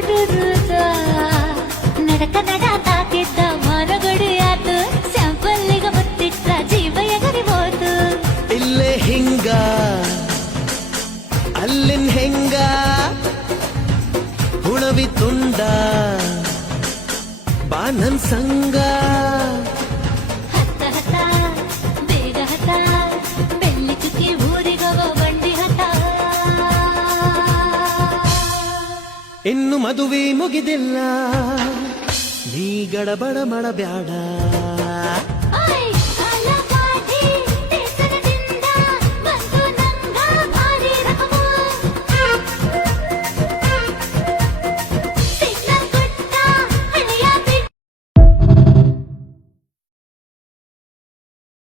ಹುಡುರುದ ನಡಕ ನಡ ತಾಕಿದ್ದ ಮರಗಡಿಯಾತು ಸ್ಯಾಂಪಲ್ಲಿಗ ಮುತ್ತಿಟ್ಟ ಜೀವ ಎಗರಿಬೋದು ಇಲ್ಲೇ ಹಿಂಗ ಅಲ್ಲಿನ್ ಹೆಂಗ ಹುಣವಿ ತುಂಡ ಬಾ ನನ್ ಸಂಗ ಹತ್ತ ಹತ ಬೇಗ ಹತ ಬೆಳ್ಳಿ ಚುಕ್ಕಿ ಊರಿಗವ ಬಂಡಿ ಹತ ಇನ್ನು ಮದುವೆ ಮುಗಿದಿಲ್ಲ ನೀ ಗಡಬಡ ಮಾಡಬ್ಯಾಡ